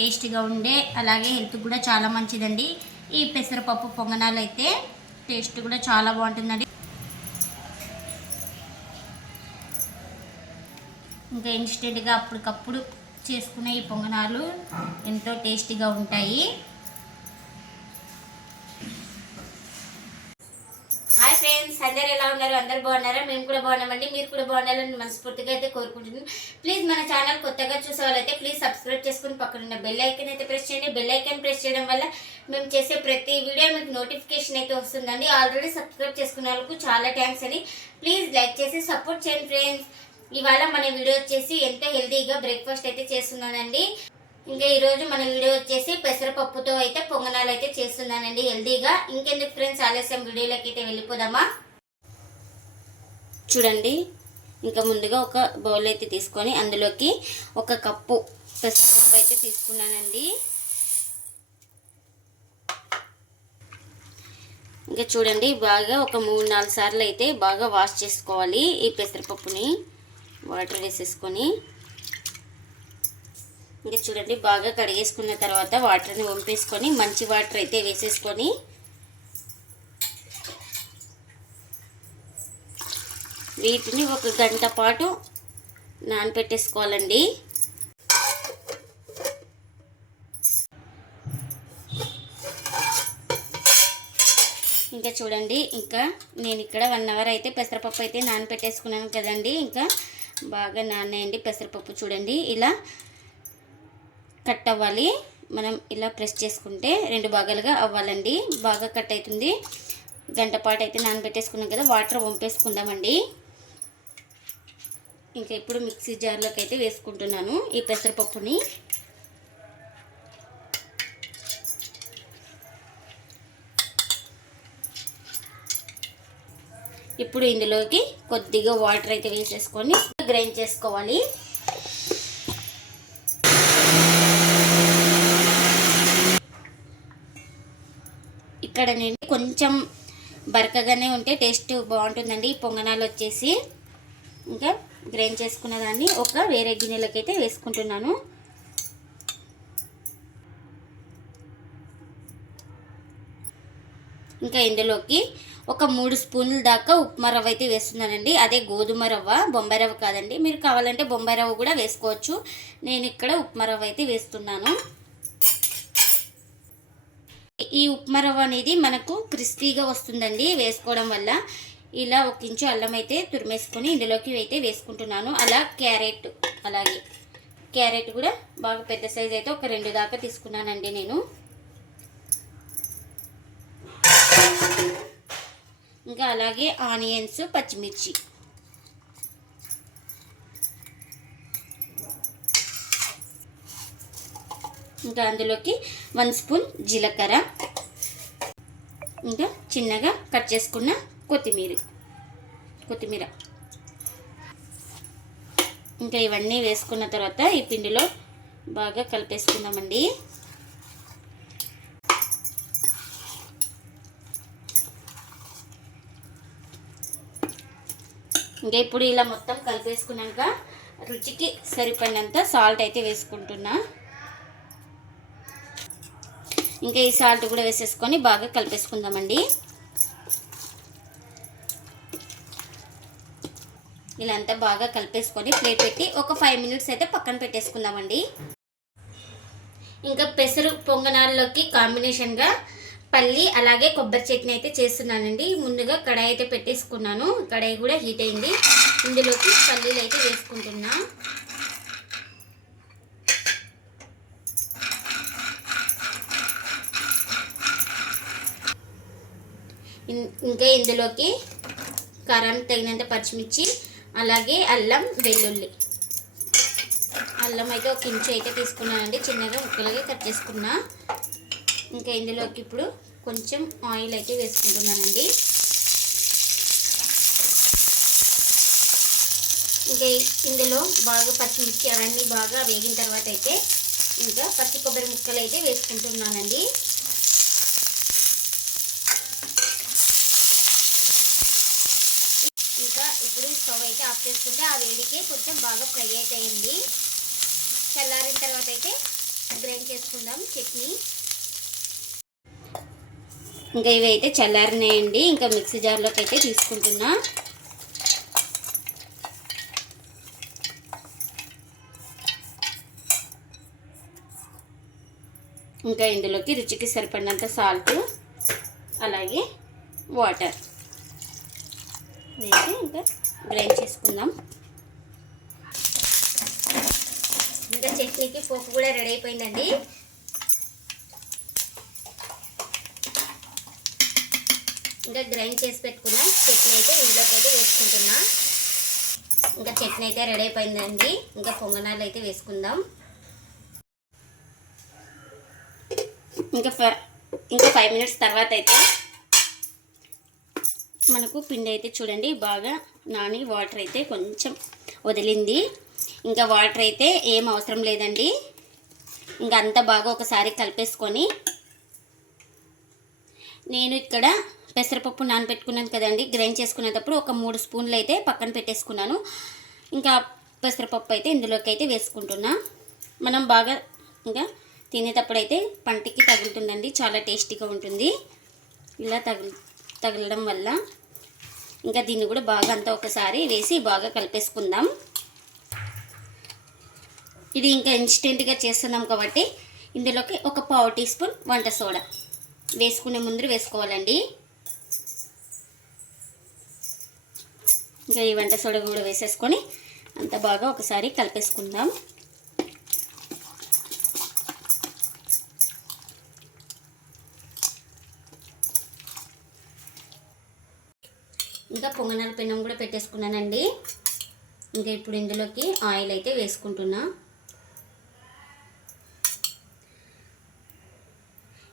టేస్టీగా ఉండే అలాగే హెల్త్ కూడా చాలా మంచిదండి. ఈ పెసరపప్పు పొంగనాలు అయితే టేస్ట్ కూడా చాలా బాగుంటుందండి. ఇంకా ఇన్స్టెంట్గా అప్పటికప్పుడు చేసుకునే ఈ పొంగనాలు ఎంతో టేస్టీగా ఉంటాయి. ఫ్రెండ్స్ అందరు ఎలా ఉన్నారు? అందరు బాగున్నారా? మేము కూడా బాగున్నామండి. మీరు కూడా బాగుండాలని మనస్ఫూర్తిగా అయితే కోరుకుంటున్నాను ప్లీజ్ మన ఛానల్ కొత్తగా చూసే వాళ్ళైతే ప్లీజ్ సబ్స్క్రైబ్ చేసుకుని పక్కన ఉన్న బెల్ ఐకన్ అయితే ప్రెస్ చేయండి. బెల్ ఐకన్ ప్రెస్ చేయడం వల్ల మేము చేసే ప్రతి వీడియో మీకు నోటిఫికేషన్ అయితే వస్తుందండి. ఆల్రెడీ సబ్స్క్రైబ్ చేసుకున్న వాళ్ళకు చాలా థ్యాంక్స్ అండి. ప్లీజ్ లైక్ చేసి సపోర్ట్ చేయండి ఫ్రెండ్స్ ఇవాళ మన వీడియో వచ్చేసి ఎంత హెల్తీగా బ్రేక్ఫాస్ట్ అయితే చేస్తున్నానండి. ఇంకా ఈరోజు మన వీడియో వచ్చేసి పెసరపప్పుతో అయితే పొంగనాలు అయితే చేస్తున్నానండి హెల్దీగా ఇంకెందుకు ఫ్రెండ్స్ ఆలస్యం. వీడియోలోకి అయితే వెళ్ళిపోదామా? చూడండి. ఇంకా ముందుగా ఒక బౌల్ అయితే తీసుకొని అందులోకి ఒక కప్పు పెసరపప్పు అయితే తీసుకున్నానండి. ఇంకా చూడండి బాగా ఒక మూడు నాలుగు సార్లు అయితే బాగా వాష్ చేసుకోవాలి ఈ పెసరపప్పుని వాటర్ వేసేసుకొని. ఇంకా చూడండి బాగా కడిగేసుకున్న తర్వాత వాటర్ని వంపేసుకొని మంచి వాటర్ అయితే వేసేసుకొని వీటిని ఒక గంట పాటు నానపెట్టేసుకోవాలండి. ఇంకా చూడండి ఇంకా నేను ఇక్కడ వన్ అవర్ అయితే పెసరపప్పు అయితే నానపెట్టేసుకున్నాను కదండి. ఇంకా బాగా నానేయండి పెసరపప్పు చూడండి ఇలా కట్ అవ్వాలి. మనం ఇలా ప్రెస్ చేసుకుంటే రెండు భాగాలుగా అవ్వాలండి. బాగా కట్ అవుతుంది. గంట పాటు అయితే నానబెట్టేసుకున్నాం కదా వాటర్ వంపేసుకుందామండి. ఇంకా ఇప్పుడు మిక్సీ జార్లోకి అయితే వేసుకుంటున్నాను ఈ పెసరపప్పుని. ఇప్పుడు ఇందులోకి కొద్దిగా వాటర్ అయితే వేసేసుకొని గ్రైండ్ చేసుకోవాలి. ఇక్కడ నేను కొంచెం బరకగానే ఉంటే టేస్ట్ బాగుంటుందండి. ఈ పొంగనాలు వచ్చేసి. ఇంకా గ్రైండ్ చేసుకున్న దాన్ని ఒక వేరే గిన్నెలకైతే వేసుకుంటున్నాను. ఇంకా ఇందులోకి ఒక మూడు స్పూన్ల దాకా ఉప్మా రవ్వ అయితే వేస్తున్నానండి. అదే గోధుమ రవ్వ బొంబాయి రవ్వ కాదండి. మీరు కావాలంటే బొంబాయి రవ్వ కూడా వేసుకోవచ్చు. నేను ఇక్కడ ఉప్మా రవ్వ అయితే వేస్తున్నాను. ఈ ఉప్మా రవ్వ అనేది మనకు క్రిస్పీగా వస్తుందండి వేసుకోవడం వల్ల. ఇలా ఒక ఇంచు అల్లం అయితే తురిమేసుకొని ఇందులోకి అయితే వేసుకుంటున్నాను. అలా క్యారెట్ అలాగే క్యారెట్ కూడా బాగా పెద్ద సైజ్ అయితే ఒక రెండు దాకా తీసుకున్నానండి నేను. ఇంకా అలాగే ఆనియన్స్ పచ్చిమిర్చి. ఇంకా అందులోకి వన్ స్పూన్ జీలకర్ర. ఇంకా చిన్నగా కట్ చేసుకున్న కొత్తిమీర. కొత్తిమీర. ఇంకా ఇవన్నీ వేసుకున్న తర్వాత ఈ పిండిలో బాగా కలిపేసుకుందామండి. ఇంకా ఇప్పుడు ఇలా మొత్తం కలిపేసుకున్నాక రుచికి సరిపడినంత సాల్ట్ అయితే వేసుకుంటున్నా. ఇంకా ఈ సాల్ట్ కూడా వేసేసుకొని బాగా కలిపేసుకుందామండి. ఇలా అంతా బాగా కలిపేసుకొని ప్లేట్ పెట్టి ఒక ఫైవ్ మినిట్స్ అయితే పక్కన పెట్టేసుకుందామండి. ఇంకా పెసరు పొంగనాల్లోకి కాంబినేషన్గా పల్లి అలాగే కొబ్బరి చట్నీ అయితే చేస్తున్నానండి. ముందుగా కడాయి అయితే పెట్టేసుకున్నాను. కడాయి కూడా హీట్ అయింది. ఇందులోకి పల్లీలు అయితే వేసుకుంటున్నా. ఇంకా ఇందులోకి కారం తగినంత పచ్చిమిర్చి అలాగే అల్లం వెల్లుల్లి. అల్లం అయితే ఒక ఇంచు అయితే తీసుకున్నానండి. చిన్నగా ముక్కలుగా కట్ చేసుకున్నా. ఇంకా ఇందులోకి ఇప్పుడు కొంచెం ఆయిల్ అయితే వేసుకుంటున్నానండి. ఇంకా ఇందులో బాగా పచ్చిమిర్చి అవన్నీ బాగా వేగిన తర్వాత అయితే ఇంకా పచ్చి కొబ్బరి ముక్కలు అయితే వేసుకుంటున్నానండి ఇంకా ఇప్పుడు స్టవ్ అయితే ఆఫ్ చేసుకుంటే ఆ వేడికి కొంచెం బాగా ఫ్రై అయితే అయింది చల్లారిన తర్వాత అయితే గ్రైండ్ చేసుకుందాం చట్నీ. ఇంకా ఇవి అయితే చల్లారినాయండి. ఇంకా మిక్సీ జార్లోకి అయితే తీసుకుంటున్నా. ఇంకా ఇందులోకి రుచికి సరిపడినంత సాల్ట్ అలాగే వాటర్ వేసి ఇంకా గ్రైండ్ చేసుకుందాం. ఇంకా చట్నీకి పోపు కూడా రెడీ అయిపోయిందండి. ఇంకా గ్రైండ్ చేసి పెట్టుకున్న చట్నీ అయితే ఇందులోకి అయితే వేసుకుంటున్నా. ఇంకా చట్నీ అయితే రెడీ అయిపోయిందండి. ఇంకా పొంగనాలు అయితే వేసుకుందాం. ఇంకా ఫ- ఇంకా ఫైవ్ మినిట్స్ తర్వాత అయితే మనకు పిండి అయితే చూడండి బాగా నాని వాటర్ అయితే కొంచెం వదిలింది. ఇంకా వాటర్ అయితే ఏం అవసరం లేదండి. ఇంకా అంతా బాగా ఒకసారి కలిపేసుకొని నేను ఇక్కడ పెసరపప్పు నానబెట్టుకున్నాను కదండి. గ్రైండ్ చేసుకునేటప్పుడు ఒక మూడు స్పూన్లు అయితే పక్కన పెట్టేసుకున్నాను. ఇంకా పెసరపప్పు అయితే ఇందులోకి అయితే వేసుకుంటున్నా. మనం బాగా ఇంకా తినేటప్పుడు అయితే పంటికి తగులుతుందండి. చాలా టేస్టీగా ఉంటుంది. ఇలా తగులు తగలడం వల్ల ఇంకా దీన్ని కూడా బాగా అంతా ఒకసారి వేసి బాగా కలిపేసుకుందాం. ఇది ఇంకా ఇన్స్టెంట్గా చేస్తున్నాం కాబట్టి ఇందులోకి ఒక పావు టీ స్పూన్ వంట సోడా. వేసుకునే ముందు వేసుకోవాలండి. ఇంకా ఈ వంట సోడా కూడా వేసేసుకొని అంత బాగా ఒకసారి కలిపేసుకుందాం. ఇంకా పొంగనాల పెనం కూడా పెట్టేసుకున్నానండి. ఇంకా ఇప్పుడు ఇందులోకి ఆయిల్ అయితే వేసుకుంటున్నా.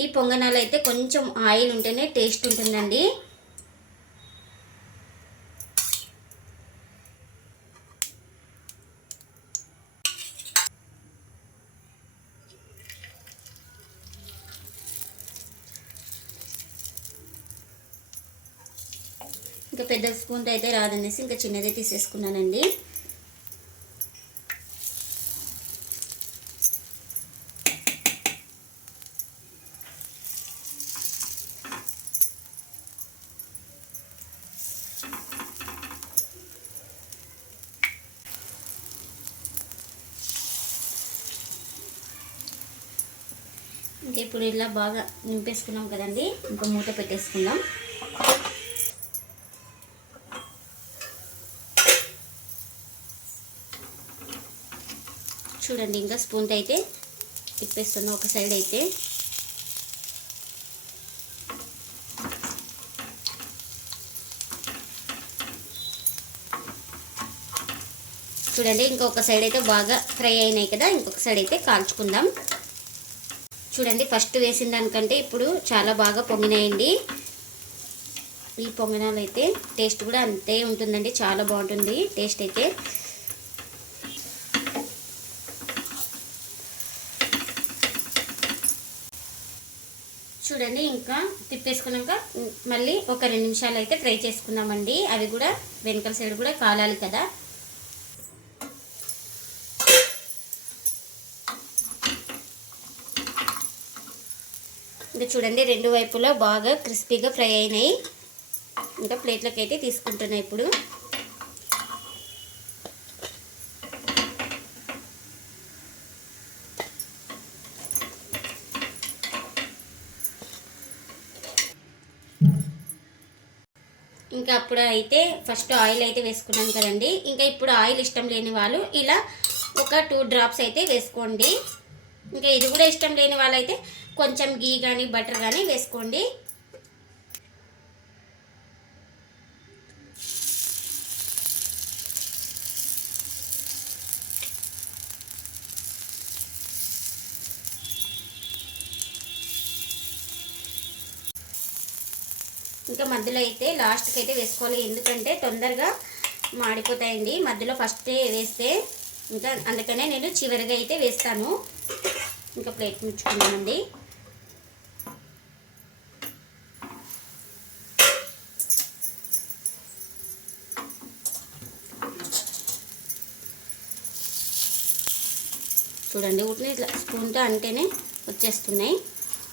ఈ పొంగనాలు అయితే కొంచెం ఆయిల్ ఉంటేనే టేస్ట్ ఉంటుందండి. ఇంకా పెద్ద స్పూన్తో అయితే రాదనేసి ఇంకా చిన్నదే తీసేసుకున్నానండి. అయితే ఇప్పుడు ఇలా బాగా నింపేసుకున్నాం కదండి. ఇంకా మూత పెట్టేసుకుందాం. చూడండి ఇంకా స్పూన్తో అయితే తిప్పేస్తున్నాం ఒక సైడ్ అయితే. చూడండి ఇంకొక సైడ్ అయితే బాగా ఫ్రై అయినాయి కదా ఇంకొక సైడ్ అయితే కాల్చుకుందాం. చూడండి ఫస్ట్ వేసిన దానికంటే ఇప్పుడు చాలా బాగా పొంగినాయండి. ఈ పొంగనాలు అయితే టేస్ట్ కూడా అంతే ఉంటుందండి చాలా బాగుంటుంది టేస్ట్ అయితే. చూడండి ఇంకా తిప్పేసుకున్నాక మళ్ళీ ఒక రెండు నిమిషాలు అయితే ఫ్రై చేసుకుందామండి. అవి కూడా వెనకాల సైడ్ కూడా కాలాలి కదా. ఇంకా చూడండి రెండు వైపులా బాగా క్రిస్పీగా ఫ్రై అయినాయి. ఇంకా ప్లేట్లోకి అయితే తీసుకుంటున్నాయి ఇప్పుడు. ఇంకా అప్పుడు అయితే ఫస్ట్ ఆయిల్ అయితే వేసుకున్నాం కదండి. ఇంకా ఇప్పుడు ఆయిల్ ఇష్టం లేని వాళ్ళు ఇలా ఒక టూ డ్రాప్స్ అయితే వేసుకోండి. ఇంకా ఇది కూడా ఇష్టం లేని వాళ్ళైతే కొంచెం గీ కానీ బటర్ కానీ వేసుకోండి. ఇంకా మధ్యలో అయితే లాస్ట్కి అయితే వేసుకోవాలి. ఎందుకంటే తొందరగా మాడిపోతాయండి. మధ్యలో ఫస్ట్ వేస్తే ఇంకా అందుకనే నేను చివరిగా అయితే వేస్తాను. ఇంకా ప్లేట్ ముచ్చుకున్నానండి. చూడండి. ఉట్టిని ఇట్లా స్పూన్తో అంటేనే వచ్చేస్తున్నాయి.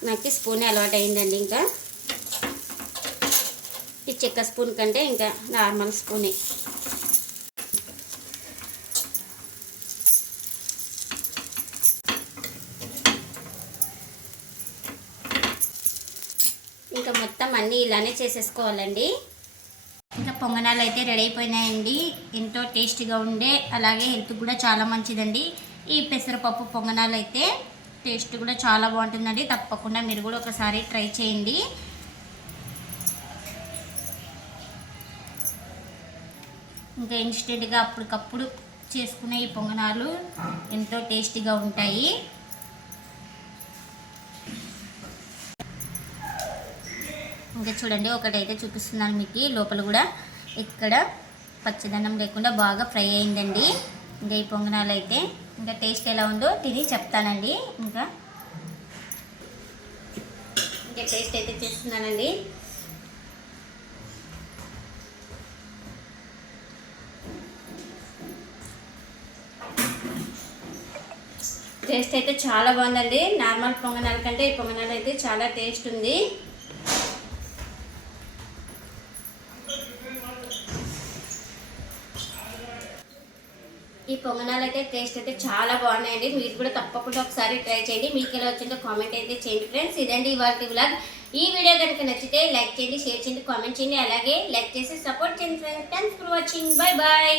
నాకు స్పూనే అలవాటు అయిందండి ఇంకా. ఈ చెక్క స్పూన్ కంటే ఇంకా నార్మల్ స్పూనే ఇంకా మొత్తం అన్నీ ఇలానే చేసేసుకోవాలండి. ఇంకా పొంగనాలు అయితే రెడీ అయిపోయినాయండి. ఎంతో టేస్టీగా ఉండే అలాగే హెల్త్ కూడా చాలా మంచిదండి. ఈ పెసరపప్పు పొంగనాలు అయితే టేస్ట్ కూడా చాలా బాగుంటుందండి. తప్పకుండా మీరు కూడా ఒకసారి ట్రై చేయండి. ఇంకా ఇన్స్టెంట్గా అప్పటికప్పుడు చేసుకునే ఈ పొంగనాలు ఎంతో టేస్టీగా ఉంటాయి. ఇంకా చూడండి ఒకటైతే చూపిస్తున్నాను మీకు. లోపల కూడా ఇక్కడ పచ్చదనం లేకుండా బాగా ఫ్రై అయిందండి. ఇంకా ఈ పొంగనాలు అయితే ఇంకా టేస్ట్ ఎలా ఉందో తిని చెప్తానండి. ఇంకా ఇంకా టేస్ట్ అయితే చేస్తున్నానండి. టేస్ట్ అయితే చాలా బాగుందండి. నార్మల్ పొంగనాల కంటే ఈ పొంగనాలు అయితే చాలా టేస్ట్ ఉంది. ఈ పొంగనాలు అయితే టేస్ట్ అయితే చాలా బాగున్నాయండి. మీరు కూడా తప్పకుండా ఒకసారి ట్రై చేయండి. మీకు ఎలా వచ్చిందో కామెంట్ అయితే చేయండి ఫ్రెండ్స్. ఇదండి ఇవాళ వ్లాగ్. ఈ వీడియో కనుక నచ్చితే లైక్ చేయండి షేర్ చేయండి కామెంట్ చేయండి. అలాగే లైక్ చేసి సపోర్ట్ చేయండి friends. Thanks for watching bye bye